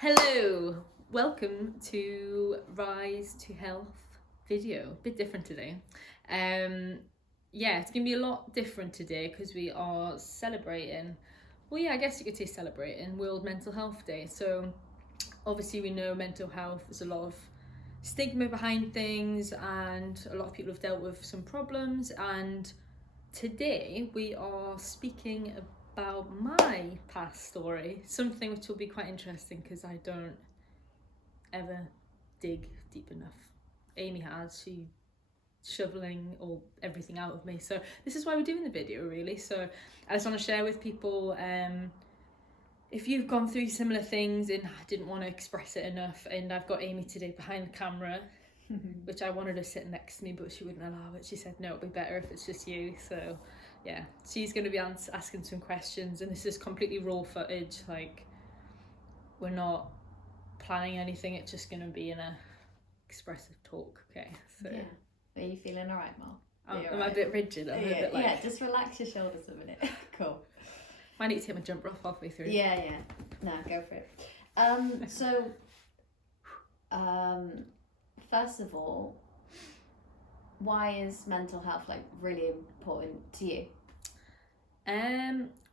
Hello, welcome to Rise to Health video. A bit different today. It's gonna be a lot different today because we are celebrating, I guess you could say celebrating World Mental Health Day. So obviously we know mental health, there's a lot of stigma behind things and a lot of people have dealt with some problems, and today we are speaking about my past story, something which will be quite interesting because I don't ever dig deep enough. Amy has, she's shoveling all everything out of me, so this is why we're doing the video really. So I just want to share with people, if you've gone through similar things and I didn't want to express it enough, and I've got Amy today behind the camera, which I wanted to sit next to me but she wouldn't allow it. She said no, it'll be better if it's just you. So yeah, she's going to be asking some questions, and this is completely raw footage, like we're not planning anything, it's just going to be in a expressive talk. Okay, so yeah. Are you feeling all right, Mol? I'm a bit rigid. I'm a bit like... Yeah, just relax your shoulders a minute. Cool. I need to get my jumper off halfway through. Yeah. No, go for it. First of all, why is mental health like really important to you?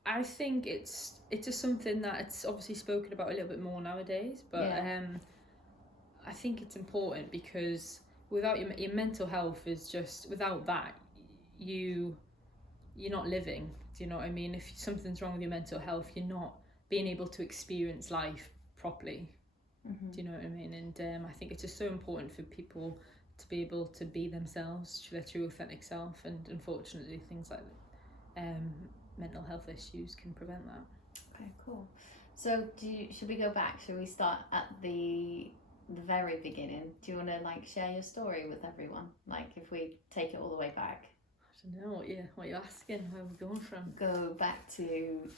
I think it's just something that it's obviously spoken about a little bit more nowadays, but I think it's important because without your mental health is just, without that you're not living. Do you know what I mean? If something's wrong with your mental health, you're not being able to experience life properly. Mm-hmm. Do you know what I mean? And I think it's just so important for people to be able to be themselves, their true authentic self, and unfortunately things like mental health issues can prevent that. Okay, cool. So should we go back? Should we start at the very beginning? Do you want to like share your story with everyone? Like if we take it all the way back? I don't know what you're asking, where we're going from. Go back to,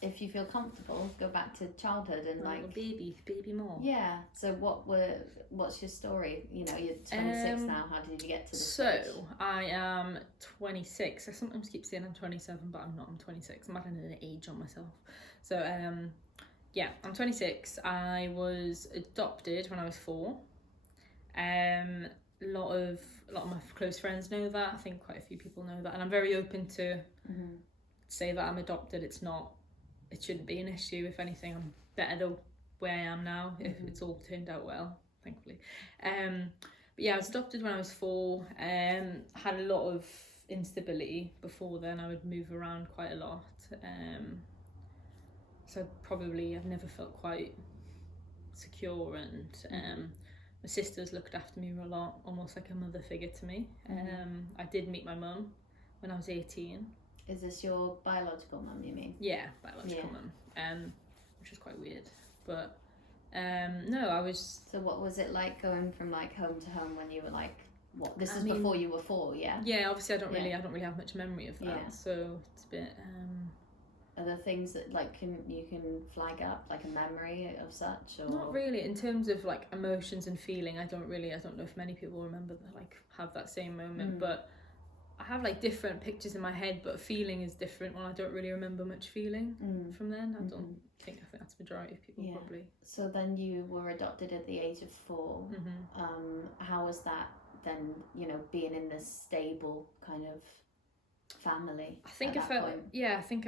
if you feel comfortable, go back to childhood and like baby Mol. Yeah. So what's your story? You know, you're 26 now. How did you get to this stage? I am 26. I sometimes keep saying I'm 27, but I'm not. I'm 26. I'm adding an age on myself. So I'm 26. I was adopted when I was 4. A lot of my close friends know that. I think quite a few people know that, and I'm very open to say that I'm adopted. It shouldn't be an issue. If anything, I'm better the way I am now, if it's all turned out well, thankfully. But yeah, I was adopted when I was 4. Had a lot of instability before then. I would move around quite a lot. So probably I've never felt quite secure, and my sisters looked after me a lot, almost like a mother figure to me. I did meet my mum when I was 18. Is this your biological mum, you mean? Yeah, biological mum, which was quite weird. But no, I was... So what was it like going from like home to home when you were like, what? This is before you were 4, yeah? Yeah, obviously I don't really have much memory of that, so it's a bit... Are there things that like you can flag up, like a memory of such, or not really? In terms of like emotions and feeling, I don't know if many people remember that, like have that same moment, but I have like different pictures in my head, but feeling is different when I don't really remember much feeling from then. I think that's the majority of people probably. So then you were adopted at the age of 4. How was that then, you know, being in this stable kind of family? I think I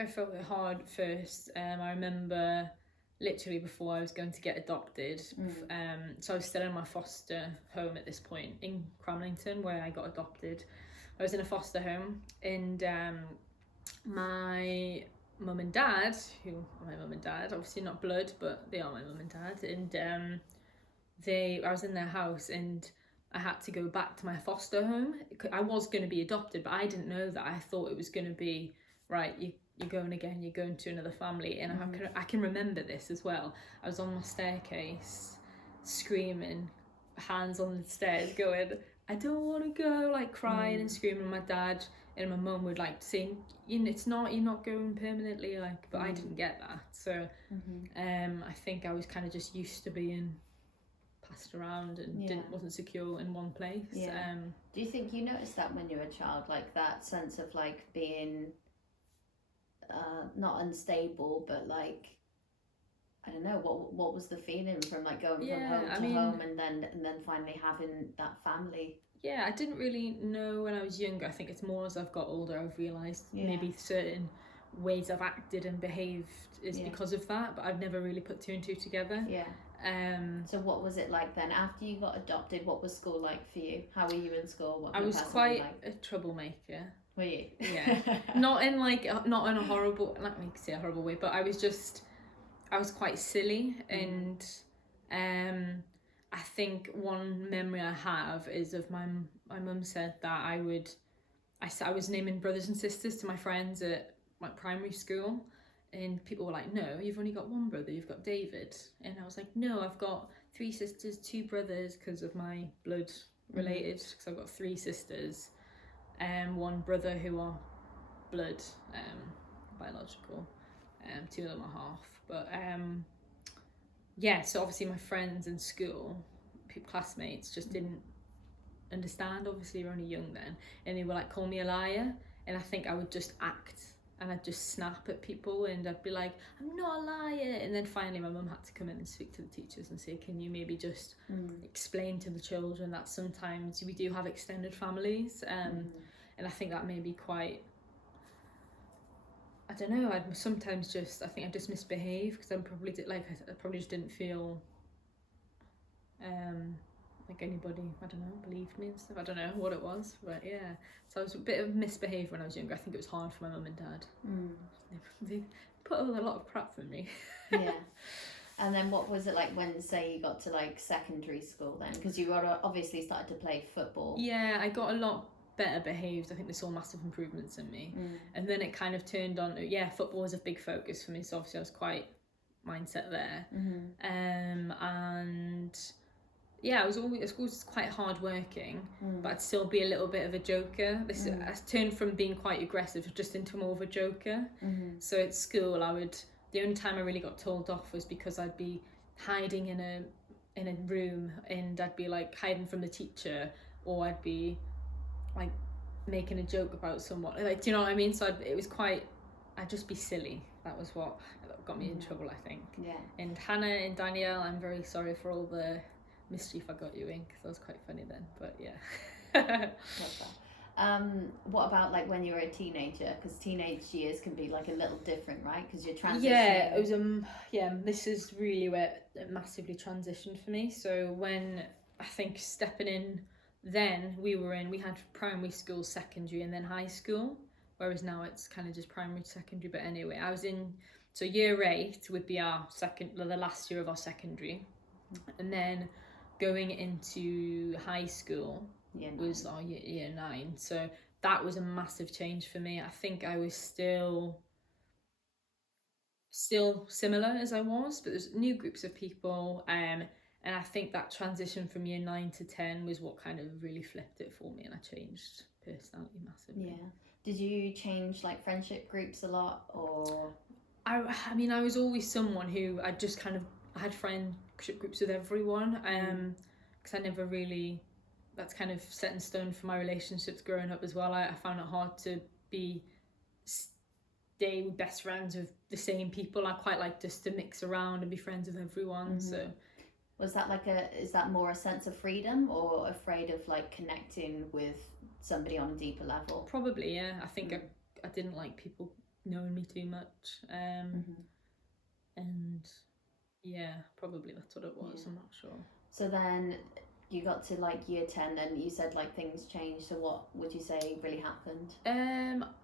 felt it hard at first. I remember literally before I was going to get adopted, so I was still in my foster home at this point in Cramlington where I got adopted. I was in a foster home, and my mum and dad, who are my mum and dad, obviously not blood, but they are my mum and dad, and I was in their house, and I had to go back to my foster home. I was going to be adopted, but I didn't know that. I thought it was going to be, right, you're going again, you're going to another family. And I can remember this as well. I was on my staircase, screaming, hands on the stairs, going, I don't want to go, like crying and screaming. My dad and my mum would like saying, you're not going permanently, like, but I didn't get that. So I think I was kind of just used to being passed around and wasn't secure in one place. Do you think you noticed that when you were a child, like that sense of like being not unstable, but like I don't know, what was the feeling from like going from Yeah, home I to mean, home and then finally having that family? yeah, I didn't really know when I was younger. I think it's more as I've got older I've realised Yeah. maybe certain ways I've acted and behaved is Yeah. because of that, but I've never really put two and two together. Yeah. So what was it like then after you got adopted? What was school like for you? How were you in school? What I kind of was person were you quite like? a troublemaker. Were you? Yeah. Not in a horrible, not me say a horrible way, but I was quite silly, and I think one memory I have is of my mum said that I was naming brothers and sisters to my friends at like primary school, and people were like, no, you've only got one brother, you've got David. And I was like, no, I've got 3 sisters, 2 brothers, because of my blood related, because I've got 3 sisters and 1 brother who are blood biological, 2 of them are half, but yeah, so obviously my friends in school, classmates, just didn't understand. Obviously you're only young then, and they were like, call me a liar, and I think I would just act and I'd just snap at people and I'd be like, I'm not a liar, and then finally my mum had to come in and speak to the teachers and say, can you maybe just explain to the children that sometimes we do have extended families, and I think that may be quite, I don't know, I'd sometimes just, I think I just misbehave because I probably just didn't feel like anybody, I don't know, believed me and stuff. I don't know what it was, but yeah. So I was a bit of misbehaviour when I was younger. I think it was hard for my mum and dad. They put up with a lot of crap from me. Yeah. And then what was it like when, say, you got to like secondary school then? Because you were obviously started to play football. Yeah, I got a lot better behaved. I think they saw massive improvements in me. And then it kind of turned on, yeah, football was a big focus for me. So obviously I was quite mindset there. And yeah, I was quite hard working, but I'd still be a little bit of a joker. I turned from being quite aggressive just into more of a joker. So at school, the only time I really got told off was because I'd be hiding in a room and I'd be like hiding from the teacher, or I'd be like making a joke about someone. Like, do you know what I mean? So I'd just be silly. That was what got me in trouble, I think. Yeah. And Hannah and Danielle, I'm very sorry for all the mischief I got you in, because that was quite funny then, but yeah. What about like when you were a teenager? Because teenage years can be like a little different, right? Because you're transitioning. Yeah, it was this is really where it massively transitioned for me. So when I think stepping in, then we had primary school, secondary, and then high school, whereas now it's kind of just primary, secondary. But anyway, so year 8 would be the last year of our secondary, and then going into high school was our year 9. So that was a massive change for me. I think I was still similar as I was, but there's new groups of people, and I think that transition from year 9 to 10 was what kind of really flipped it for me, and I changed personality massively. Yeah. Did you change like friendship groups a lot, or? I mean, I was always someone who I had friendship groups with everyone, because I never really, that's kind of set in stone for my relationships growing up as well. I found it hard to stay with best friends with the same people. I quite like just to mix around and be friends with everyone. So was that is that more a sense of freedom, or afraid of like connecting with somebody on a deeper level? Probably, yeah. I think I didn't like people knowing me too much, and yeah, probably that's what it was. I'm not sure. So then you got to like year 10 and you said like things changed. So what would you say really happened?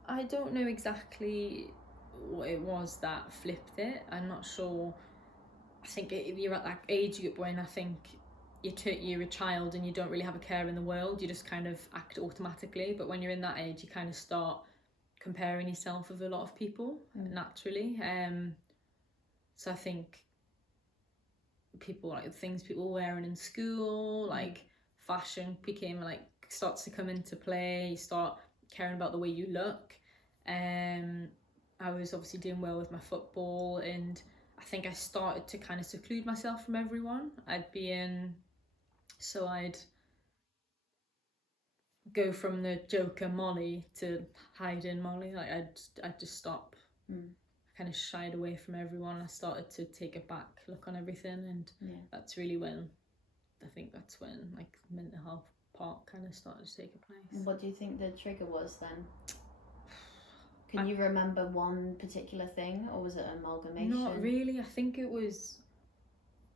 I don't know exactly what it was that flipped it. I'm not sure. I think you're at that age group when I think you're a child and you don't really have a care in the world. You just kind of act automatically. But when you're in that age, you kind of start comparing yourself with a lot of people naturally. So I think things people were wearing in school, like fashion became starts to come into play. You start caring about the way you look. I was obviously doing well with my football, and I think I started to kind of seclude myself from everyone. I'd go from the joker Molly to hiding Molly. Like I'd just stop. kind of shied away from everyone. I started to take a back look on everything, and that's really when like mental health part kind of started to take a place. What do you think the trigger was then? Can you remember one particular thing, or was it an amalgamation? Not really. I think it was,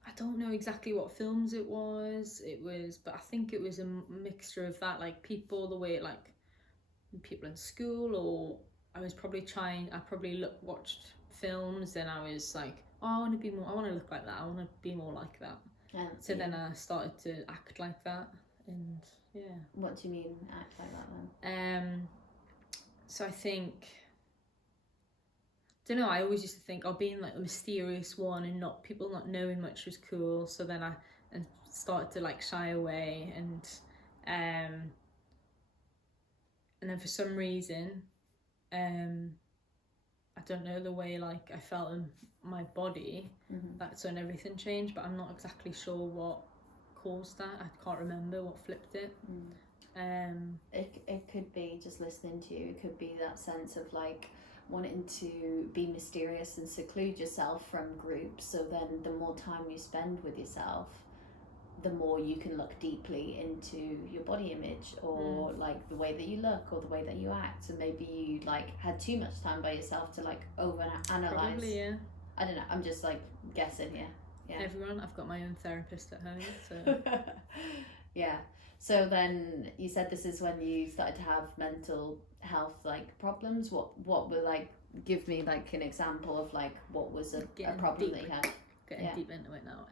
I don't know exactly what films it was, but I think it was a mixture of that, like people, the way like people in school, or I probably watched films and I was like, oh, I want to look like that, I want to be more like that. So then I started to act like that, and yeah. What do you mean act like that then? So I think, don't know, I always used to think, being like the mysterious one and people not knowing much was cool. So then I started to like shy away, and then for some reason, I don't know, the way like I felt in my body, that's when everything changed. But I'm not exactly sure what caused that. I can't remember what flipped it. It could be just listening to you. It could be that sense of like wanting to be mysterious and seclude yourself from groups, so then the more time you spend with yourself, the more you can look deeply into your body image, or like the way that you look or the way that you act. So maybe you like had too much time by yourself to like over analyze. Probably, yeah. I don't know, I'm just like guessing here. Yeah. Everyone, I've got my own therapist at home, so yeah. So then you said this is when you started to have mental health like problems. What were like, give me like an example of like what was a problem that you had? Getting deep into it now.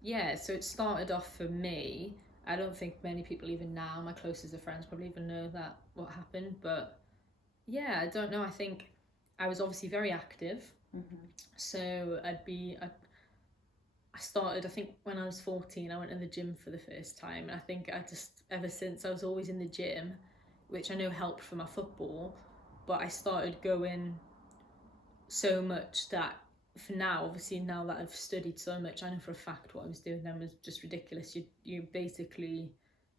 Yeah, so it started off for me. I don't think many people even now, my closest of friends, probably even know that what happened. But yeah, I don't know. I think I was obviously very active. So I started, I think when I was 14, I went to the gym for the first time. And I think ever since, I was always in the gym, which I know helped for my football. But I started going so much that for now, obviously now that I've studied so much, I know for a fact what I was doing then was just ridiculous. You're basically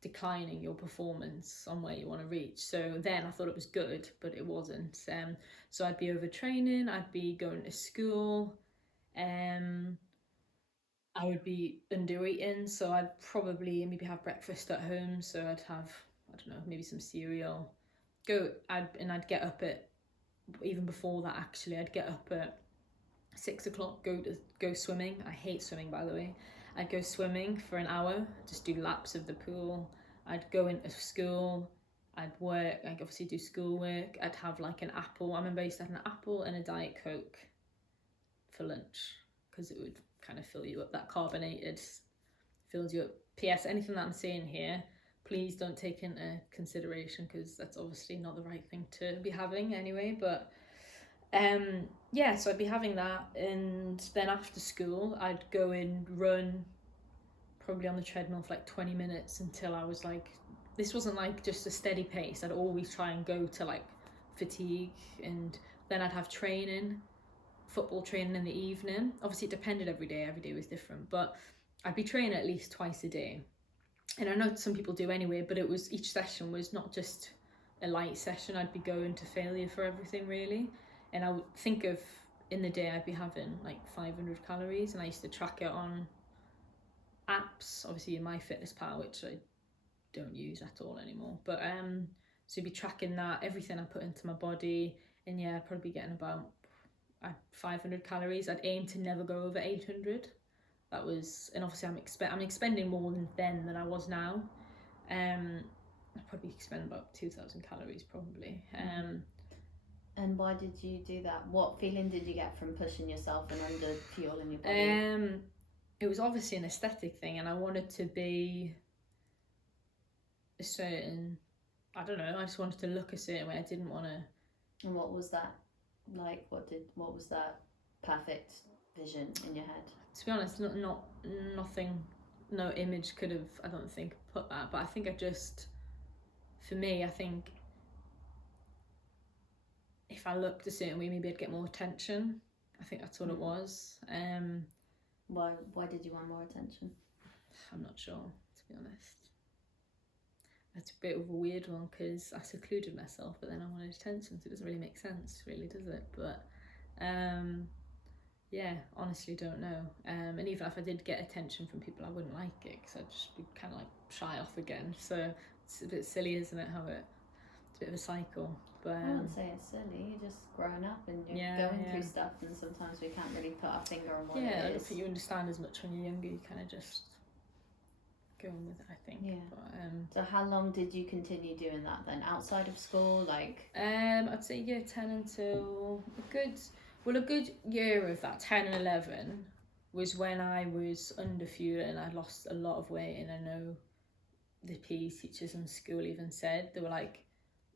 declining your performance on where you want to reach. So then I thought it was good, but it wasn't. So I'd be overtraining, I'd be going to school, I would be under eating, so I'd probably maybe have breakfast at home. So I'd have, I don't know, maybe some cereal. I'd get up at, even before that actually, I'd get up at 6 o'clock, go swimming. I hate swimming, by the way. I'd go swimming for an hour, just do laps of the pool. I'd go into school, I'd work, I'd obviously do schoolwork. I'd have like an apple. I remember I used to have an apple and a Diet Coke for lunch, because it would kind of fill you up. That carbonated fills you up. P.S. Anything that I'm saying here, please don't take into consideration, because that's obviously not the right thing to be having anyway. But yeah, so I'd be having that, and then after school I'd go and run, probably on the treadmill for like 20 minutes until I was like, this wasn't like just a steady pace. I'd always try and go to like fatigue, and then I'd have football training in the evening. Obviously it depended every day was different, but I'd be training at least twice a day. And I know some people do anyway, but each session was not just a light session. I'd be going to failure for everything really. And I would think of, in the day I'd be having like 500 calories, and I used to track it on apps, obviously in MyFitnessPal, which I don't use at all anymore. But so you'd be tracking that, everything I put into my body, and yeah, I'd probably be getting about 500 calories. I'd aim to never go over 800. That was, and obviously I'm expending more than I was now. I'd probably spend about 2,000 calories probably. And why did you do that? What feeling did you get from pushing yourself and under fueling your body? It was obviously an aesthetic thing, and I wanted to be a certain, I don't know, I just wanted to look a certain way. I didn't want to. And what was that like? What was that perfect vision in your head? To be honest, nothing, no image could have, I don't think, put that. But I think for me, I think if I looked a certain way, maybe I'd get more attention. I think that's what it was. Why did you want more attention? I'm not sure, to be honest. That's a bit of a weird one, because I secluded myself, but then I wanted attention, so it doesn't really make sense, really, does it? But Yeah, honestly don't know. And even if I did get attention from people, I wouldn't like it because I'd just be kind of like shy off again. So it's a bit silly, isn't it? It's a bit of a cycle. But I wouldn't say it's silly. You're just growing up and you're going through stuff, and sometimes we can't really put our finger on what it is. I don't think you understand as much when you're younger. You kind of just go on with it, I think. Yeah. But, so how long did you continue doing that then, outside of school? Like, I'd say year 10 until a good year of that, 10 and 11, was when I was under fueling. I lost a lot of weight, and I know the PE teachers in school even said, they were like,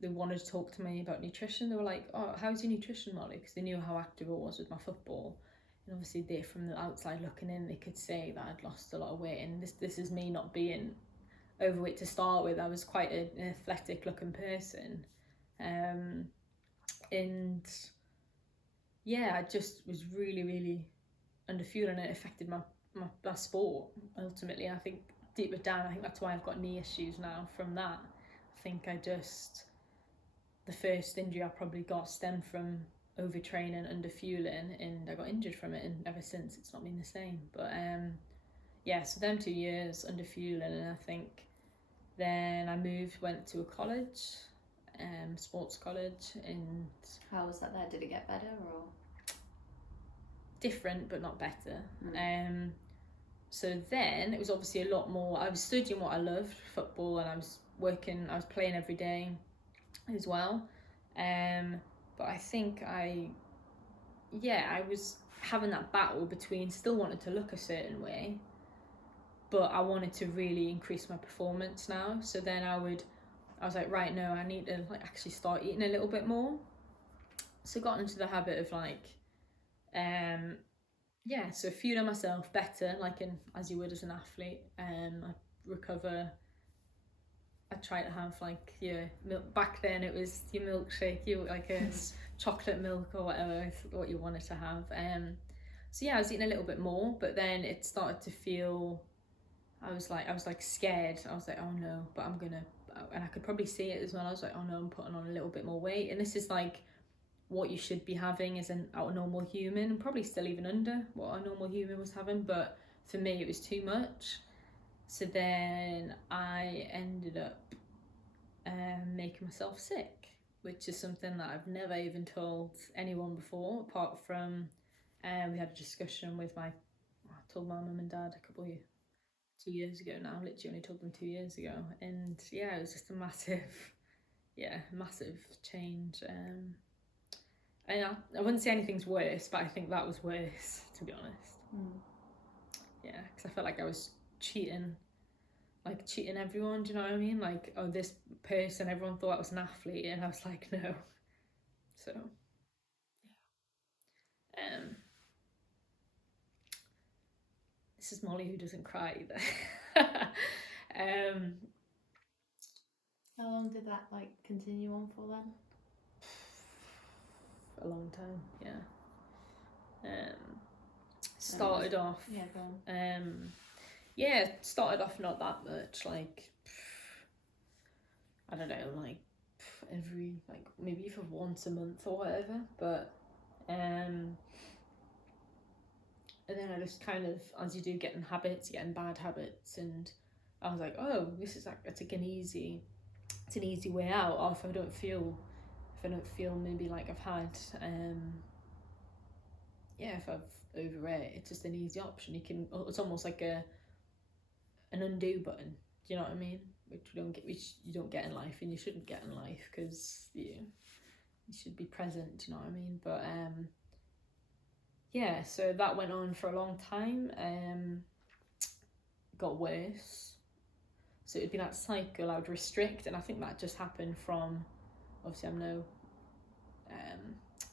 they wanted to talk to me about nutrition. They were like, oh, how's your nutrition, Molly? Because they knew how active I was with my football. And obviously they, from the outside looking in, they could say that I'd lost a lot of weight. And this is me not being overweight to start with. I was quite an athletic looking person. And yeah, I just was really, really under fuel, and it affected my sport ultimately. I think deeper down, I think that's why I've got knee issues now from that. I think the first injury I probably got stemmed from overtraining, under fueling, and I got injured from it, and ever since it's not been the same. But yeah, so them 2 years under fueling, and I think then I went to a college, sports college, and how was that there? Did it get better or? Different, but not better. So then it was obviously a lot more. I was studying what I loved, football, and I was playing every day as well. But I think I was having that battle between still wanting to look a certain way, but I wanted to really increase my performance now. So then I was like, right, no, I need to like actually start eating a little bit more. So got into the habit of like, so fueling myself better, like as you would as an athlete. I recover. I try to have like your milk. Back then it was your milkshake, like a chocolate milk or whatever, what you wanted to have. So yeah, I was eating a little bit more, but then it started to feel, I was like scared. I was like, oh no, but I'm gonna, and I could probably see it as well. I was like, oh no, I'm putting on a little bit more weight, and this is like what you should be having as a normal human, and probably still even under what a normal human was having, but for me it was too much. So then I ended up making myself sick, which is something that I've never even told anyone before, apart from we had a discussion with I told my mum and dad 2 years ago now, literally only told them 2 years ago, and yeah, it was just a massive change. And I wouldn't say anything's worse, but I think that was worse, to be honest. Yeah, because I felt like I was cheating everyone, do you know what I mean? Like, oh, this person, everyone thought I was an athlete, and I was like, no. So, yeah. This is Molly who doesn't cry either. How long did that like continue on for then? A long time, yeah. Started off. Yeah, go on. Started off not that much, like, I don't know, like every, like maybe for once a month or whatever, but and then I just kind of, as you do, getting bad habits, and I was like, oh, this is like, it's an easy way out. Or if I don't feel maybe like I've had if I've overate, it's just an easy option. It's almost like an undo button. Do you know what I mean? Which you don't get in life, and you shouldn't get in life, because you should be present. Do you know what I mean? But so that went on for a long time. Got worse. So it'd be that cycle. I would restrict, and I think that just happened from, obviously I'm no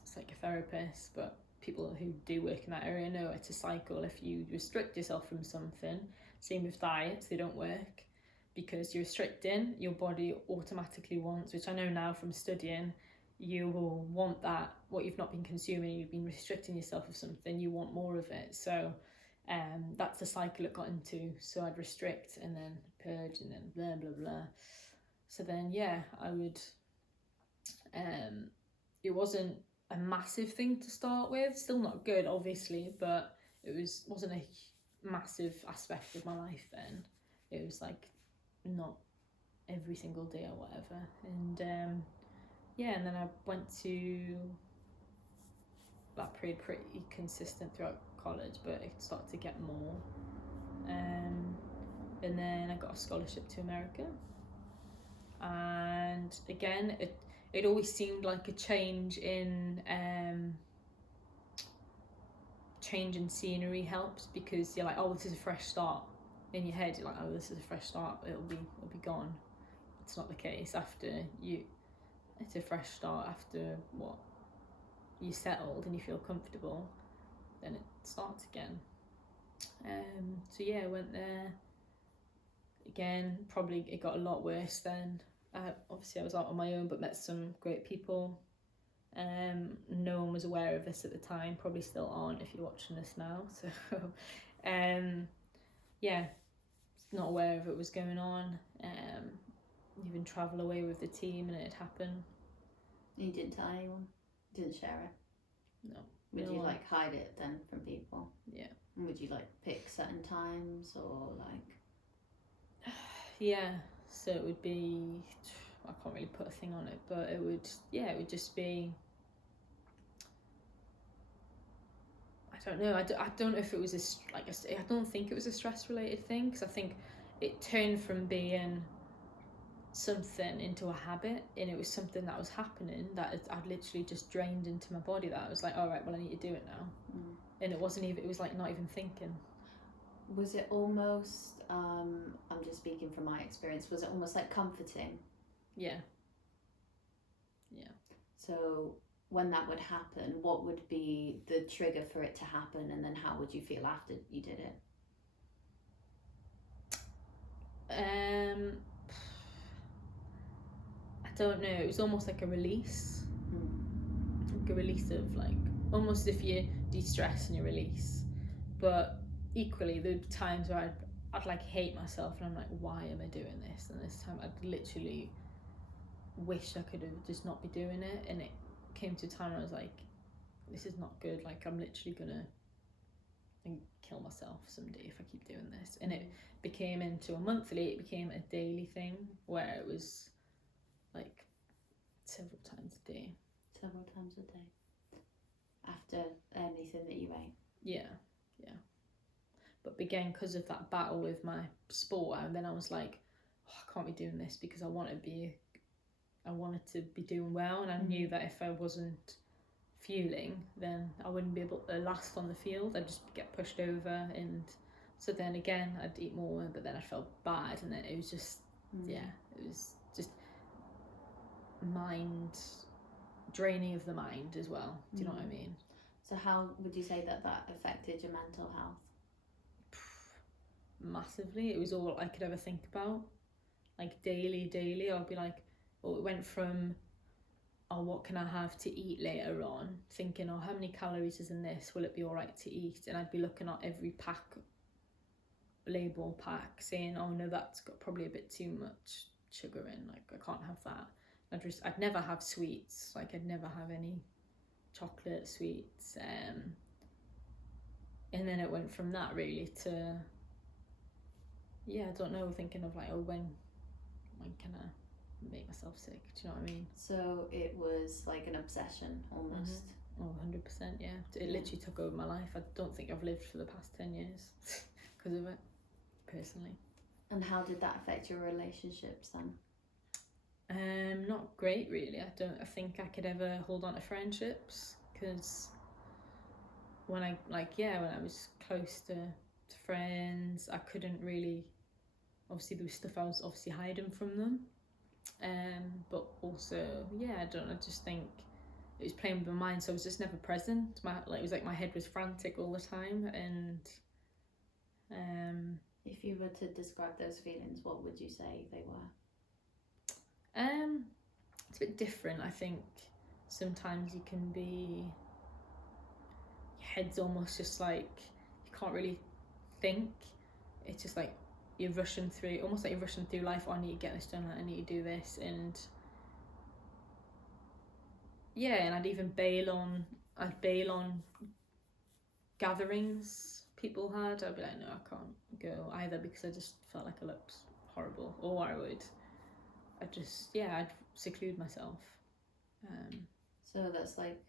psychotherapist, but people who do work in that area know it's a cycle. If you restrict yourself from something, same with diets, they don't work, because you're restricting, your body automatically wants, which I know now from studying, you will want that, what you've not been consuming, you've been restricting yourself of something, you want more of it. So that's the cycle it got into. So I'd restrict and then purge and then blah blah blah. So then I would it wasn't a massive thing to start with. Still not good, obviously, but wasn't a massive aspect of my life then. It was like not every single day or whatever. And and then I went to that period pretty consistent throughout college, but it started to get more. And then I got a scholarship to America. And again, it always seemed like a change in scenery helps, because you're like, oh, this is a fresh start. In your head, you're like, oh, this is a fresh start. It'll be gone. It's not the case. It's a fresh start after what you settled and you feel comfortable. Then it starts again. So yeah, I went there. Again, probably it got a lot worse then. Obviously I was out on my own, but met some great people. No one was aware of this at the time, probably still aren't if you're watching this now. So not aware of it was going on. Even travel away with the team and it happened. You didn't tell anyone? Didn't share it? No. Would you like hide it then from people? Yeah. And would you like pick certain times or like? Yeah, so it would be, I can't really put a thing on it, but it would just be, I don't know. I don't know if it was I don't think it was a stress related thing, because I think it turned from being something into a habit, and it was something that was happening that I'd literally just drained into my body, that I was like, all right, well, I need to do it now. And it was like not even thinking. Was it almost, I'm just speaking from my experience, was it almost like comforting? Yeah. So when that would happen, what would be the trigger for it to happen, and then how would you feel after you did it? I don't know, it was almost like a release. Like a release of, like, almost if you de-stress and you release. But equally, there were times where I'd like hate myself, and I'm like, why am I doing this? And this time I'd literally wish I could have just not be doing it. And it came to a time where I was like, this is not good. Like, I'm literally gonna kill myself someday if I keep doing this. And it became into a monthly, it became a daily thing where it was like several times a day. After anything that you ate? Yeah. But again, because of that battle with my sport, and then I was like, oh, I can't be doing this, because I wanted to be doing well, and I knew that if I wasn't fueling, then I wouldn't be able to last on the field. I'd just get pushed over, and so then again I'd eat more, but then I felt bad, and then it was just it was just mind draining of the mind as well. Do you know what I mean? So how would you say that affected your mental health? Massively. It was all I could ever think about. Like daily I'd be like, oh, it went from, oh, what can I have to eat later on, thinking, oh, how many calories is in this, will it be all right to eat? And I'd be looking at every label pack saying, oh no, that's got probably a bit too much sugar in, like I can't have that. I'd never have sweets, like I'd never have any chocolate sweets. And then it went from that really to, I don't know, thinking of like, oh, when can I make myself sick? Do you know what I mean? So it was like an obsession almost. Oh, 100%, yeah. It literally took over my life. I don't think I've lived for the past 10 years because of it, personally. And how did that affect your relationships then? Not great, really. I think I could ever hold on to friendships, because when I was close to friends, I couldn't really, obviously there was stuff I was obviously hiding from them, but also I just think it was playing with my mind, so I was just never present. It was like my head was frantic all the time. And if you were to describe those feelings, what would you say they were? It's a bit different. I think sometimes you can be, your head's almost just like you can't really think. It's just like you're rushing through life. Oh, I need to get this done, I need to do this, and yeah, and I'd bail on gatherings people had. I'd be like, no, I can't go either, because I just felt like I looked horrible, or I'd seclude myself. So that's like,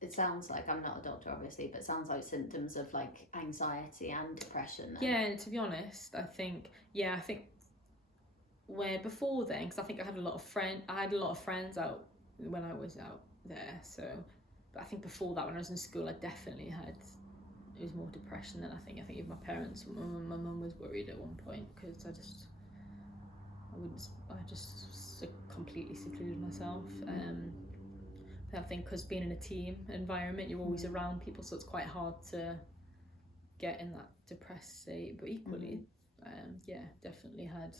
it sounds like, I'm not a doctor obviously, but it sounds like symptoms of like anxiety and depression then. Yeah, and to be honest, I think where before then, because I think I had a lot of friends out when I was out there. So, but I think before that, when I was in school, I definitely had, it was more depression than I think even my parents. My mum was worried at one point, because I just completely secluded myself. I think because being in a team environment, you're always around people, so it's quite hard to get in that depressed state. But equally, definitely had.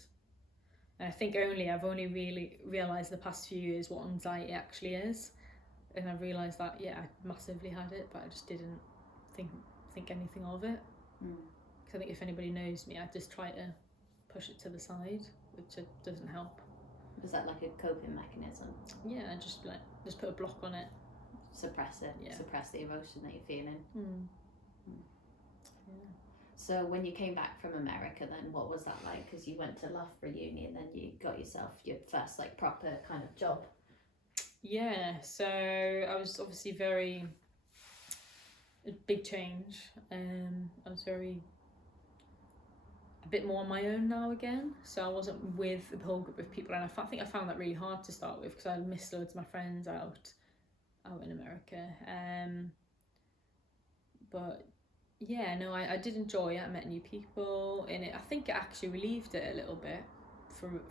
And I think I've only really realised the past few years what anxiety actually is, and I've realised that I massively had it, but I just didn't think anything of it. Because I think if anybody knows me, I just try to push it to the side, which doesn't help. Was that like a coping mechanism? Yeah, just put a block on it. Suppress it. Yeah. Suppress the emotion that you're feeling. Yeah. So when you came back from America, then what was that like? Because you went to Loughborough Uni and then you got yourself your first like proper kind of job. Yeah, so I was obviously a big change. I was a bit more on my own now again, so I wasn't with a whole group of people, and I think I found that really hard to start with, because I missed loads of my friends out in America. But yeah, no, I did enjoy it. I met new people in it. I think it actually relieved it a little bit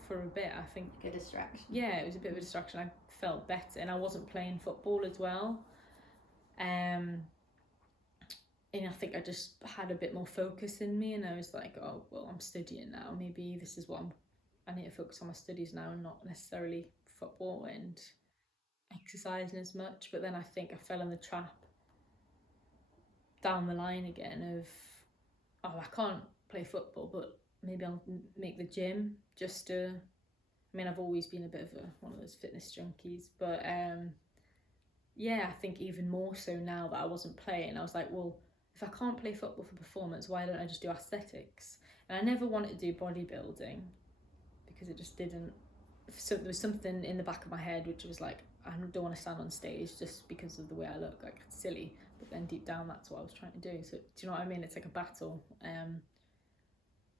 for a bit. I think a distraction. Yeah, it was a bit of a distraction. I felt better, and I wasn't playing football as well. And I think I just had a bit more focus in me, and I was like, oh, well, I'm studying now. Maybe this is what I need to focus on my studies now, and not necessarily football and exercising as much. But then I think I fell in the trap down the line again of, oh, I can't play football, but maybe I'll make the gym just to, I mean, I've always been a bit of one of those fitness junkies, but I think even more so now that I wasn't playing, I was like, well, if I can't play football for performance, why don't I just do aesthetics? And I never wanted to do bodybuilding, because it just didn't, so there was something in the back of my head which was like, I don't want to stand on stage just because of the way I look, like, it's silly. But then deep down, that's what I was trying to do. So do you know what I mean? It's like a battle.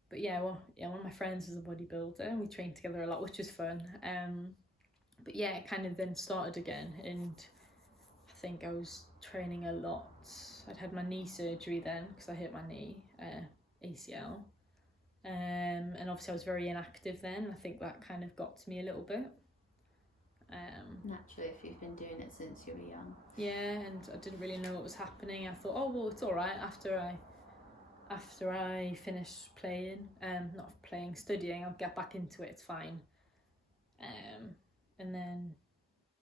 But one of my friends was a bodybuilder, and we trained together a lot, which was fun. But yeah, it kind of then started again, and I think I was training a lot. I'd had my knee surgery then, because I hurt my knee, ACL. And obviously I was very inactive then. I think that kind of got to me a little bit. Naturally, if you've been doing it since you were young. Yeah, and I didn't really know what was happening. I thought, oh, well, it's all right after I finish playing, studying, I'll get back into it, it's fine. And then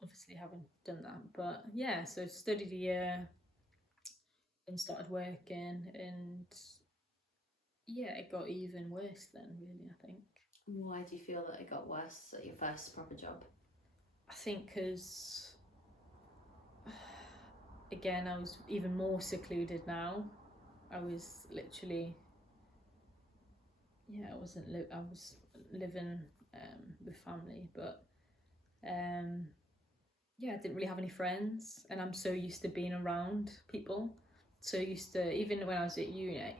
obviously haven't done that, but yeah, so studied a year and started working, and yeah, it got even worse then, really, I think. Why do you feel that it got worse at your first proper job? I think because, again, I was even more secluded now. I was literally, I was living with family, but I didn't really have any friends, and I'm so used to being around people. So used to, even when I was at uni at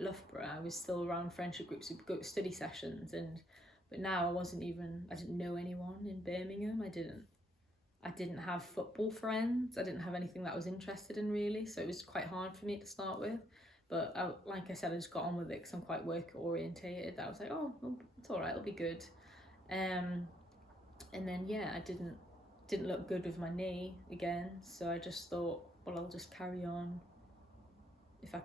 Loughborough, I was still around friendship groups, we'd go to study sessions, but now I didn't know anyone in Birmingham. I didn't have football friends. I didn't have anything that I was interested in, really. So it was quite hard for me to start with. But like I said, I just got on with it because I'm quite work orientated. I was like, oh, it's all right, it'll be good. And then I didn't look good with my knee again. So I just thought, well, I'll just carry on. If I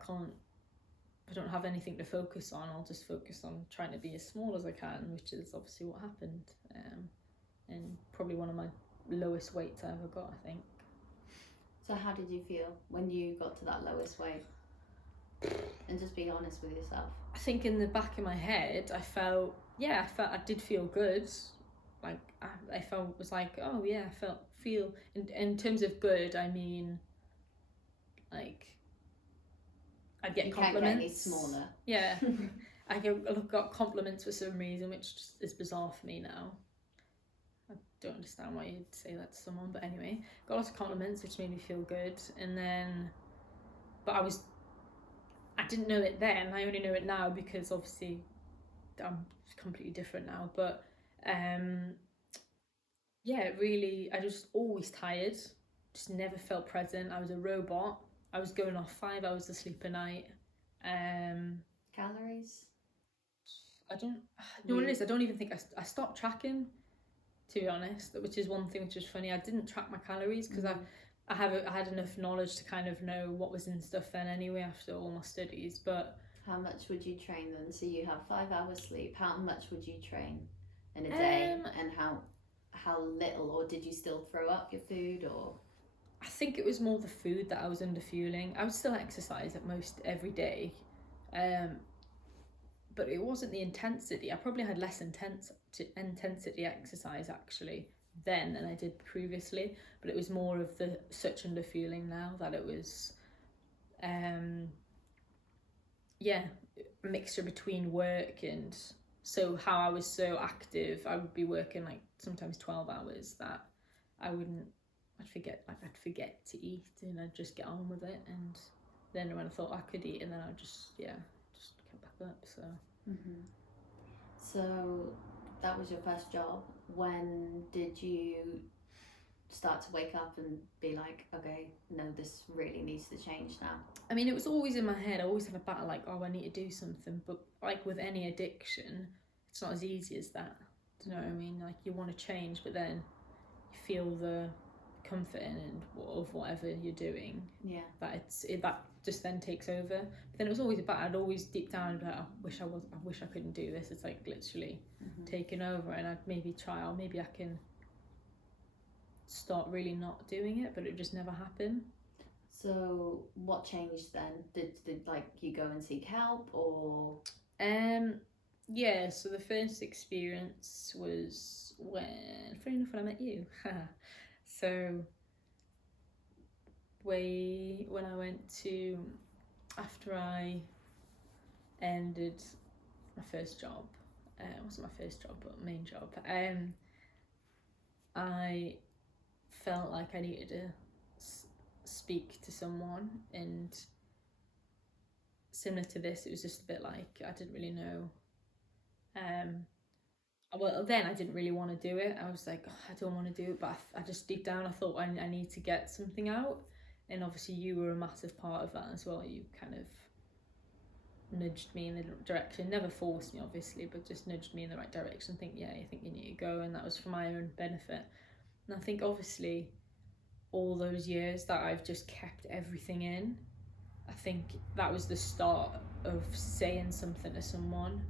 don't have anything to focus on, I'll just focus on trying to be as small as I can, which is obviously what happened. And probably one of my lowest weights I ever got, I think. So how did you feel when you got to that lowest weight? And just be honest with yourself. I think in the back of my head, I did feel good. like, I felt, was like, oh yeah, I feel, in terms of good, I mean, like, I'd get compliments. Can't get any smaller. Yeah. I got compliments for some reason, which just is bizarre for me now. I don't understand why you'd say that to someone, but anyway, got lots of compliments, which made me feel good. And then, but I didn't know it then. I only know it now because obviously I'm completely different now. But yeah, really, I just always tired. Just never felt present. I was a robot. I was going off 5 hours of sleep a night. Calories? I don't know what it is. I don't even think I stopped tracking, to be honest, which is one thing which is funny. I didn't track my calories because I had enough knowledge to kind of know what was in stuff then anyway after all my studies. But how much would you train then? So you have 5 hours sleep. How much would you train in a day, and how little, or did you still throw up your food, or? I think it was more the food that I was under fueling. I would still exercise at most every day, but it wasn't the intensity. I probably had less intensity exercise actually then than I did previously, but it was more of the such under fueling now that it was yeah, a mixture between work and, so how I was so active, I would be working like sometimes 12 hours that I'd forget to eat, and I'd just get on with it, and then when I thought I could eat, and then I'd just get back up. So so that was your first job. When did you start to wake up and be like, okay, no, this really needs to change now? I mean, it was always in my head. I always have a battle like, oh, I need to do something, but like with any addiction, it's not as easy as that. Do you know what I mean? Like, you want to change, but then you feel the comfort in of whatever you're doing. Yeah. That just then takes over. But then it was always about, I'd always deep down be like, I wish I couldn't do this. It's like literally taken over, and I'd maybe try, or maybe I can start really not doing it, but it would just never happen. So what changed then? Did like you go and seek help, or? Yeah, so the first experience was when I met you. So when I went to, after I ended my first job, it wasn't my first job, but main job, I felt like I needed to speak to someone, and similar to this, it was just a bit like I didn't really know. Well, then I didn't really want to do it. I was like, oh, I don't want to do it, but I just deep down I thought I need to get something out, and obviously you were a massive part of that as well. You kind of nudged me in the direction, never forced me obviously, but just nudged me in the right direction. I think you need to go, and that was for my own benefit. And I think obviously all those years that I've just kept everything in, I think that was the start of saying something to someone.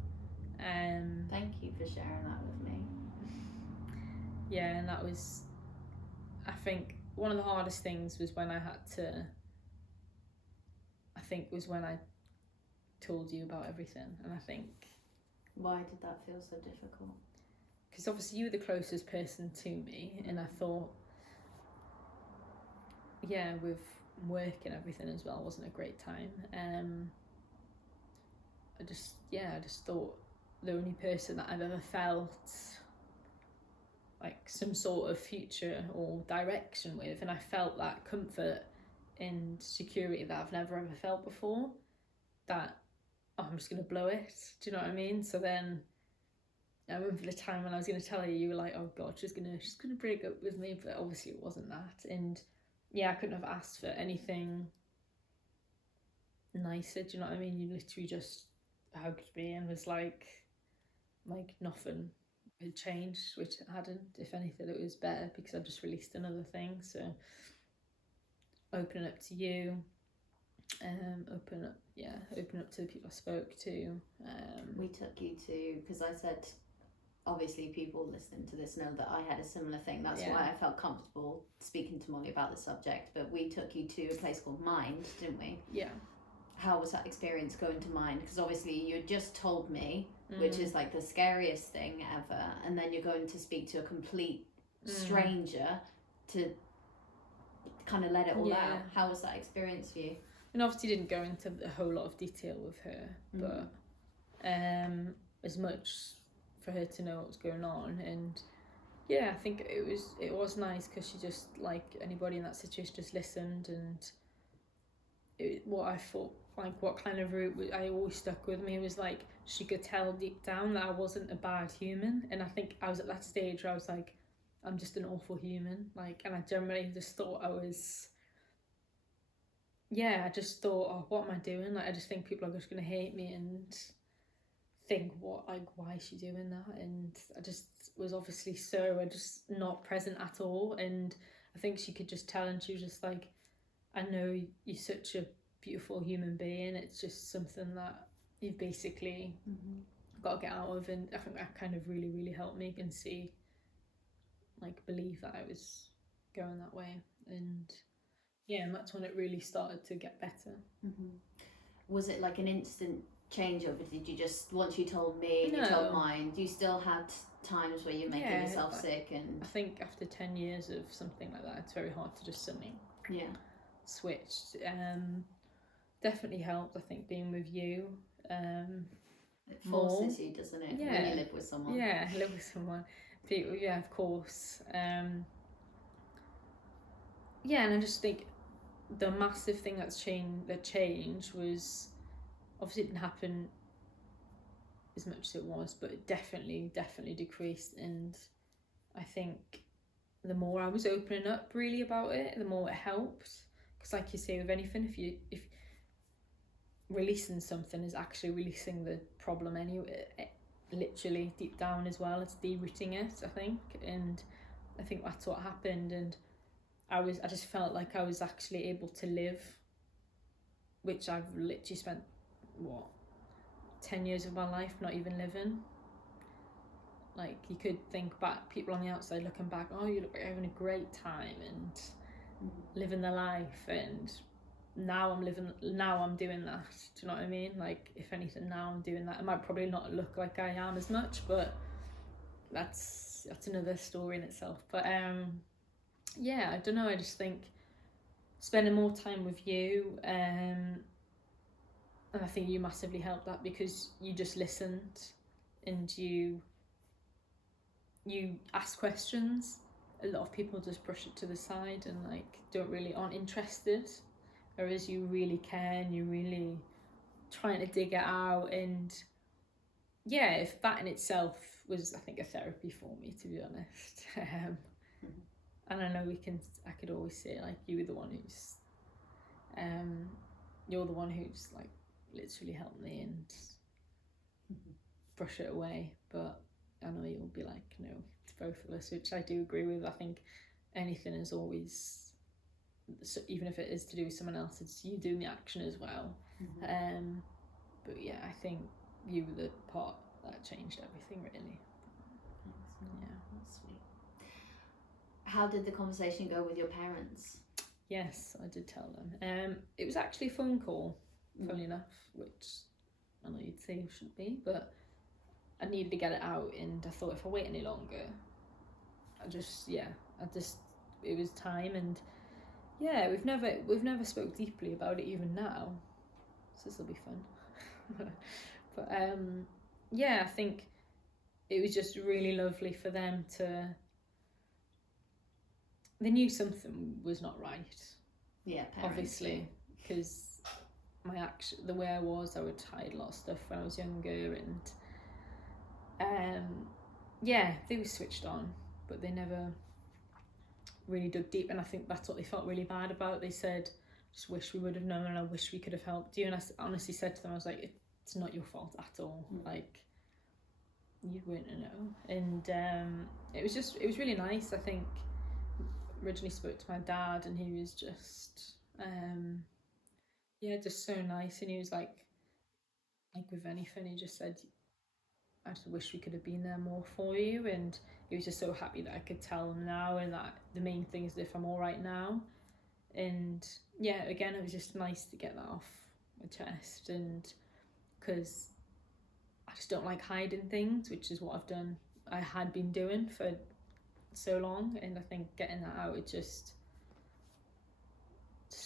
Thank you for sharing that with me. Yeah, and that was, I think, one of the hardest things was when I told you about everything. And I think, why did that feel so difficult? Because obviously you were the closest person to me, and I thought, yeah, with work and everything as well, wasn't a great time. I just thought the only person that I've ever felt like some sort of future or direction with, and I felt that comfort and security that I've never ever felt before, that I'm just gonna blow it. Do you know what I mean? So then I remember the time when I was gonna tell you, you were like, oh god, she's gonna break up with me, but obviously it wasn't that. And yeah, I couldn't have asked for anything nicer. Do you know what I mean? You literally just hugged me and was like nothing had changed, which it hadn't. If anything, it was better because I just released another thing. So opening up to you, open up to the people I spoke to. We took you to, because I said, obviously people listening to this know that I had a similar thing. That's why I felt comfortable speaking to Molly about the subject. But we took you to a place called Mind, didn't we? Yeah. how was that experience going to mind? Because obviously you just told me, which is like the scariest thing ever, and then you're going to speak to a complete stranger to kind of let it all out. How was that experience for you? And obviously didn't go into a whole lot of detail with her, but as much for her to know what was going on. And yeah, I think it was nice because she just, like anybody in that situation, just listened. And what I thought, like what kind of route I always stuck with me was like, she could tell deep down that I wasn't a bad human. And I think I was at that stage where I was like, I'm just an awful human, like, and I generally just thought I was, I just thought, oh, what am I doing? Like, I just think people are just gonna hate me and think, what, like, why is she doing that? And I just was obviously just not present at all. And I think she could just tell, and she was just like, I know you're such a beautiful human being, it's just something that you've basically got to get out of. And I think that kind of really, really helped me and see, like, believe that I was going that way. And and that's when it really started to get better. Was it like an instant changeover? Did you just, once you told me and you told mine, do you still had times where you're making yourself sick? And I think after 10 years of something like that, it's very hard to just suddenly switch. Definitely helped, I think, being with you. It forces you, doesn't it? When you live with someone. Yeah, live with someone. People, of course. And I just think the massive thing that changed was, obviously it didn't happen as much as it was, but it definitely decreased. And I think the more I was opening up really about it, the more it helped. Because like you say with anything, if releasing something is actually releasing the problem anyway, literally deep down as well, it's de-rooting it, I think. And I think that's what happened. And I just felt like I was actually able to live, which I've literally spent 10 years of my life not even living. Like, you could think back, people on the outside looking back, oh, you look like you're having a great time and living the life, and now I'm doing that. Do you know what I mean? Like, if anything, now I'm doing that. It might probably not look like I am as much, but that's another story in itself. But I don't know, I just think spending more time with you, and I think you massively helped that, because you just listened and you ask questions. A lot of people just brush it to the side and like aren't interested, whereas you really care and you're really trying to dig it out. And if that in itself was, I think, a therapy for me, to be honest. And I know I could always say, like, you were the one who's you're the one who's like literally helped me and brush it away. But I know you'll be like, no, it's both of us, which I do agree with. I think anything is always, even if it is to do with someone else, it's you doing the action as well. But I think you were the part that changed everything, really. Yeah, that's sweet. How did the conversation go with your parents? Yes, I did tell them. It was actually a phone call, funny enough, which I know you'd say it shouldn't be, but I needed to get it out. And I thought, if I wait any longer, it was time. And we've never spoke deeply about it even now, so this will be fun. But I think it was just really lovely for them to, they knew something was not right. Yeah, obviously, because the way I would hide a lot of stuff when I was younger. And they were switched on, but they never really dug deep. And I think that's what they felt really bad about. They said, just wish we would have known, and I wish we could have helped you. And I honestly said to them, I was like, it's not your fault at all. Like, you wouldn't know. And it was really nice. I think originally spoke to my dad, and he was just just so nice. And he was like with anything, he just said, I just wish we could have been there more for you. And he was just so happy that I could tell him now, and that the main thing is if I'm all right now. And again, it was just nice to get that off my chest, and because I just don't like hiding things, which is what I had been doing for so long, and I think getting that out, it just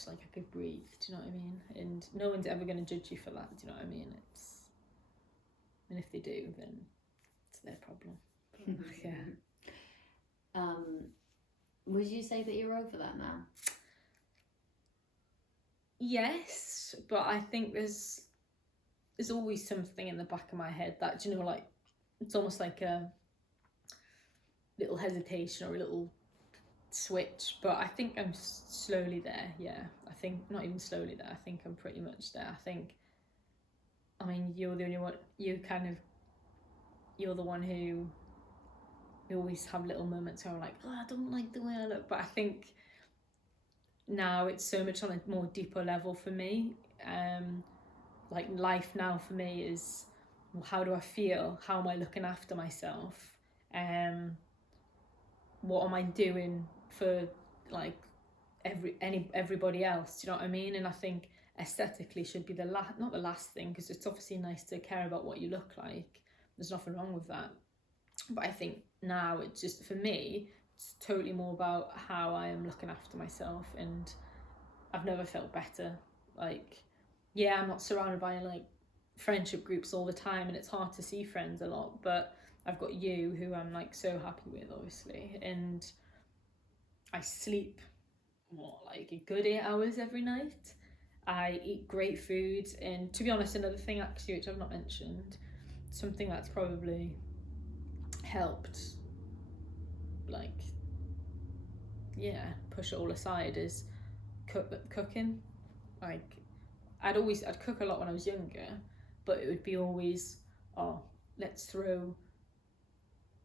like I could breathe, do you know what I mean? And no one's ever going to judge you for that, do you know what I mean? And if they do, then it's their problem. Yeah. Would you say that you're over that now? Yes, but I think there's always something in the back of my head that, you know, like, it's almost like a little hesitation or a little switch, but I think I'm slowly there. Yeah, I think not even slowly there, I think I'm pretty much there. I mean, you're the only one, you're the one who we always have little moments where I'm like, oh, I don't like the way I look, but I think now it's so much on a more deeper level for me. Like, life now for me is, well, how do I feel? How am I looking after myself? What am I doing for, like, everybody else? Do you know what I mean? And I think aesthetically should be not the last thing, because it's obviously nice to care about what you look like. There's nothing wrong with that. But I think now it's just, for me, it's totally more about how I am looking after myself, and I've never felt better. Like, yeah, I'm not surrounded by like friendship groups all the time, and it's hard to see friends a lot, but I've got you, who I'm like so happy with, obviously, and I sleep like a good 8 hours every night. I eat great food, and to be honest, another thing actually which I've not mentioned, something that's probably helped, like, yeah, push it all aside, is cooking. Like, I'd cook a lot when I was younger, but it would be always, oh, let's throw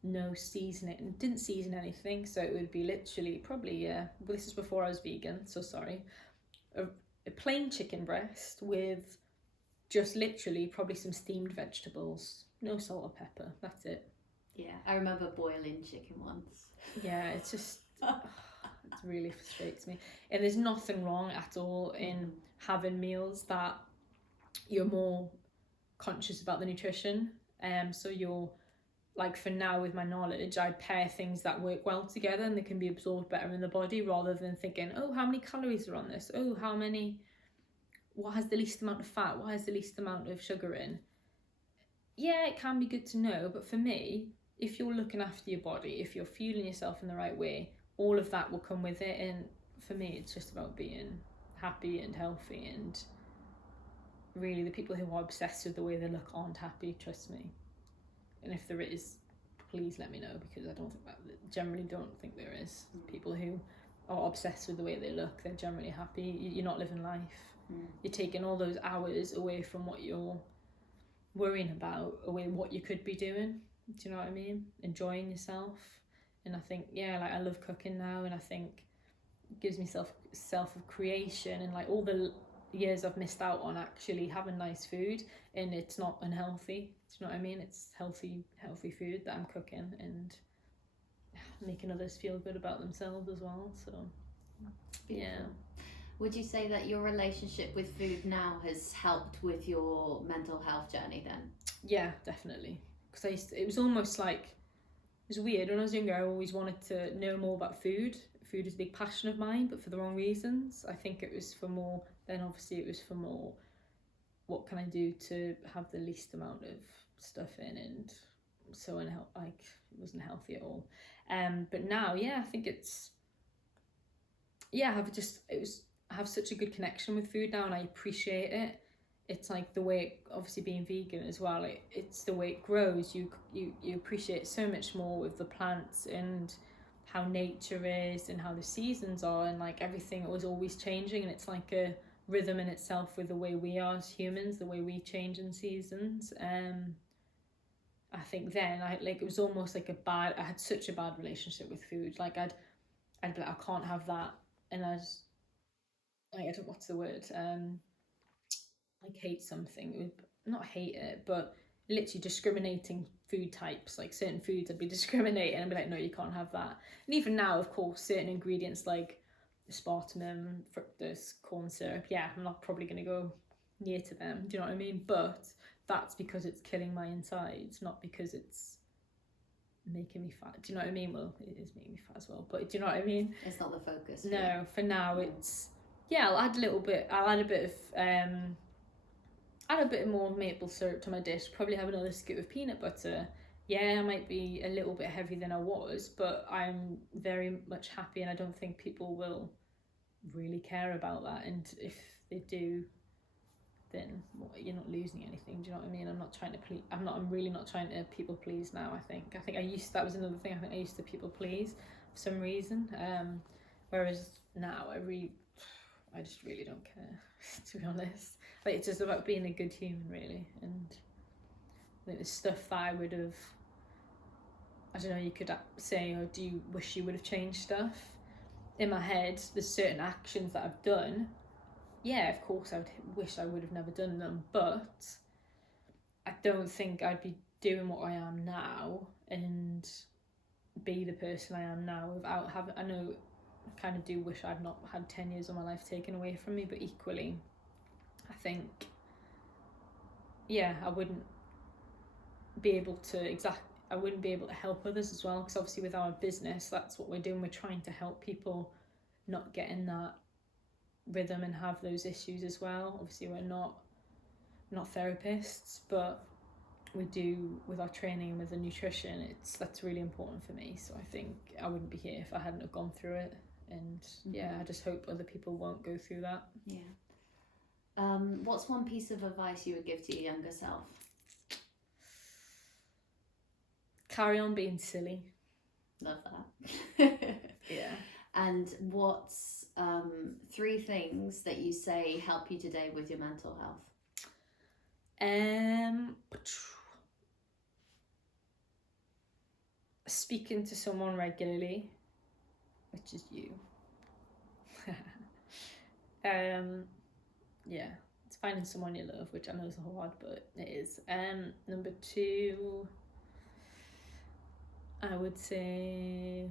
no seasoning, and didn't season anything, so it would be literally probably, yeah, well, this is before I was vegan, so sorry, a plain chicken breast with just literally probably some steamed vegetables, no salt or pepper, that's it. Yeah, I remember boiling chicken once. Yeah, it's just it really frustrates me. And there's nothing wrong at all in having meals that you're more conscious about the nutrition. So you're, like, for now, with my knowledge, I pair things that work well together and they can be absorbed better in the body, rather than thinking, oh, how many calories are on this? Oh, what has the least amount of fat? What has the least amount of sugar in? Yeah, it can be good to know, but for me, if you're looking after your body, if you're fueling yourself in the right way, all of that will come with it. And for me, it's just about being happy and healthy, and really, the people who are obsessed with the way they look aren't happy, trust me. And if there is, please let me know, because I generally don't think there is. People who are obsessed with the way they look, they're generally happy. You're not living life. You're taking all those hours away from what you're worrying about, away what you could be doing. Do you know what I mean? Enjoying yourself. And I think, yeah, like, I love cooking now, and I think it gives me self of creation, and like all the years I've missed out on actually having nice food, and it's not unhealthy. Do you know what I mean? It's healthy food that I'm cooking, and making others feel good about themselves as well. So yeah. Would you say that your relationship with food now has helped with your mental health journey then? Yeah, definitely. Because it was almost like, it was weird. When I was younger, I always wanted to know more about food. Food is a big passion of mine, but for the wrong reasons. I think it was for more, then obviously it was for more, what can I do to have the least amount of stuff in, and so it wasn't healthy at all. But now, yeah, I think it's, yeah, I have such a good connection with food now, and I appreciate it. It's like the way, obviously being vegan as well, it's the way it grows. You appreciate it so much more with the plants, and how nature is, and how the seasons are, and like everything was always changing, and it's like a rhythm in itself with the way we are as humans, the way we change in seasons. I think then it was almost like I had such a bad relationship with food. Like, I'd be like, I can't have that, and I don't, what's the word, like, hate something, not hate it, but literally discriminating food types, like certain foods I'd be discriminating and be like, no, you can't have that. And even now, of course, certain ingredients like aspartame, fructose, corn syrup, yeah, I'm not probably going to go near to them. Do you know what I mean? But that's because it's killing my insides, not because it's making me fat. Do you know what I mean? Well, it is making me fat as well, but do you know what I mean? It's not the focus. No, for now it's, yeah, I'll add a bit of add a bit more maple syrup to my dish, probably have another scoop of peanut butter. Yeah, I might be a little bit heavier than I was, but I'm very much happy, and I don't think people will really care about that. And if they do, then you're not losing anything. Do you know what I mean? I'm not trying to please. I'm really not trying to people please now. I think that was another thing. I think I used to people please for some reason. Whereas now I just really don't care. To be honest, like, it's just about being a good human, really. And I think the stuff that I would have, I don't know, you could say, or do you wish you would have changed stuff? In my head, there's certain actions that I've done. Yeah, of course, I would wish I would have never done them, but I don't think I'd be doing what I am now and be the person I am now without having. I know I kind of do wish I'd not had 10 years of my life taken away from me, but equally, I think, yeah, I wouldn't be able to help others as well, because obviously with our business, that's what we're doing. We're trying to help people not get in that rhythm and have those issues as well. Obviously we're not therapists, but we do with our training and with the nutrition. That's really important for me. So I think I wouldn't be here if I hadn't have gone through it. And yeah, I just hope other people won't go through that. Yeah. What's one piece of advice you would give to your younger self? Carry on being silly. Love that. Yeah. And what's 3 things that you say help you today with your mental health? Speaking to someone regularly, which is you. Yeah, it's finding someone you love, which I know is hard, but it is. Number 2, I would say,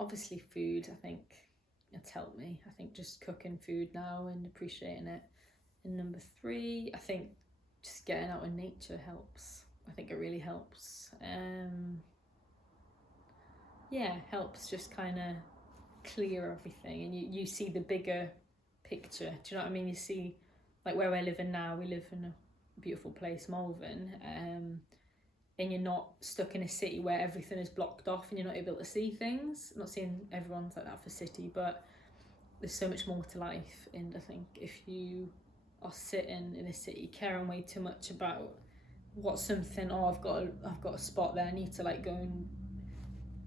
obviously food. I think it's helped me. I think just cooking food now and appreciating it. And number 3, I think just getting out in nature helps. I think it really helps. Yeah, helps just kind of clear everything, and you see the bigger picture. Do you know what I mean? You see, like, where we're living now, we live in a beautiful place, Malvern, and you're not stuck in a city where everything is blocked off and you're not able to see things. I'm not saying everyone's like that for city, but there's so much more to life. And I think if you are sitting in a city caring way too much about what's something, I've got a spot there, I need to like go, and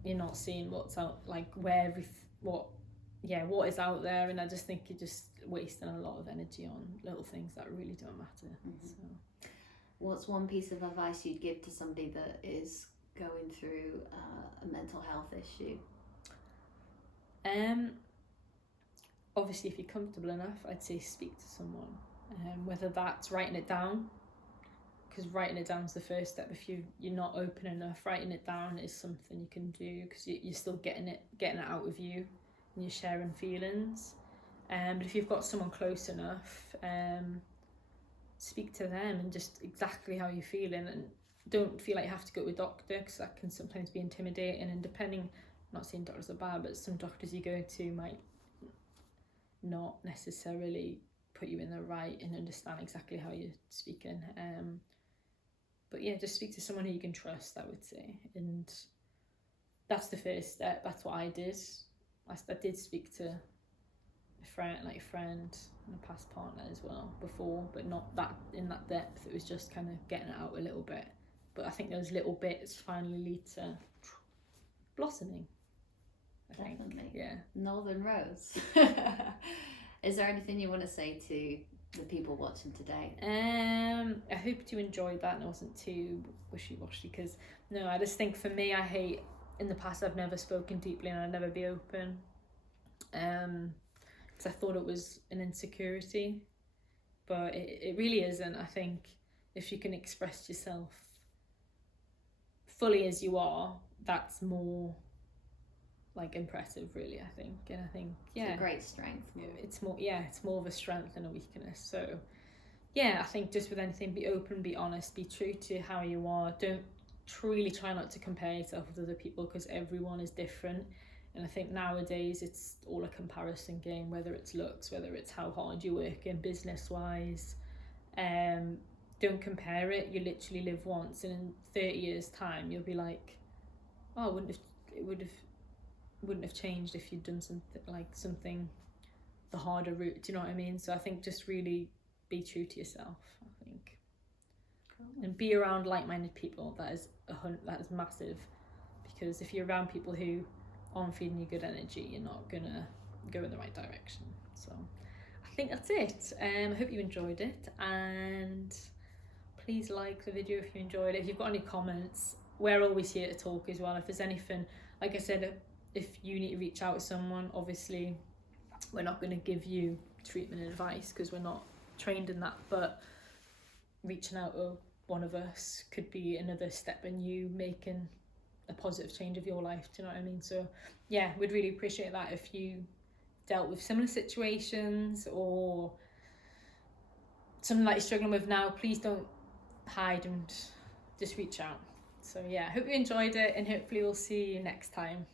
you're not seeing what's out, like what is out there. And I just think you're just wasting a lot of energy on little things that really don't matter. Mm-hmm. So what's one piece of advice you'd give to somebody that is going through a mental health issue? Obviously, if you're comfortable enough, I'd say speak to someone. Whether that's writing it down, because writing it down is the first step. If you're not open enough, writing it down is something you can do, because you're still getting it out of you, and you're sharing feelings. But if you've got someone close enough, speak to them and just exactly how you're feeling, and don't feel like you have to go to a doctor, because that can sometimes be intimidating. And depending, I'm not saying doctors are bad, but some doctors you go to might not necessarily put you in the right and understand exactly how you're speaking. But yeah, just speak to someone who you can trust, I would say. And that's the first step. That's what I did. I did speak to a friend and a past partner as well before, but not that in that depth. It was just kind of getting it out a little bit. But I think those little bits finally lead to blossoming. Definitely. Yeah. Northern Rose. Is there anything you want to say to the people watching today? I hope you enjoyed that and it wasn't too wishy-washy, because no, I just think for me, I hate, in the past I've never spoken deeply and I'd never be open, because I thought it was an insecurity, but it really isn't. I think if you can express yourself fully as you are, that's more like impressive, really, I think. And I think, it's a great strength. It's more of a strength than a weakness. So yeah, I think just with anything, be open, be honest, be true to how you are. Don't really try not to compare yourself with other people, because everyone is different. And I think nowadays it's all a comparison game, whether it's looks, whether it's how hard you work in business wise. Don't compare it. You literally live once, and in 30 years time you'll be like, oh, it wouldn't have changed if you'd done something the harder route. Do you know what I mean? So I think just really be true to yourself, I think. Cool. And be around like-minded people. That is massive, because if you're around people who aren't feeding you good energy, you're not gonna go in the right direction. So I think that's it. I hope you enjoyed it, and please like the video if you enjoyed it. If you've got any comments, we're always here to talk as well. If there's anything, like I said, if you need to reach out to someone, obviously we're not going to give you treatment advice because we're not trained in that, but reaching out to one of us could be another step in you making a positive change of your life. Do you know what I mean? So yeah, we'd really appreciate that if you dealt with similar situations or something that you're struggling with now. Please don't hide and just reach out. So yeah, I hope you enjoyed it, and hopefully we'll see you next time.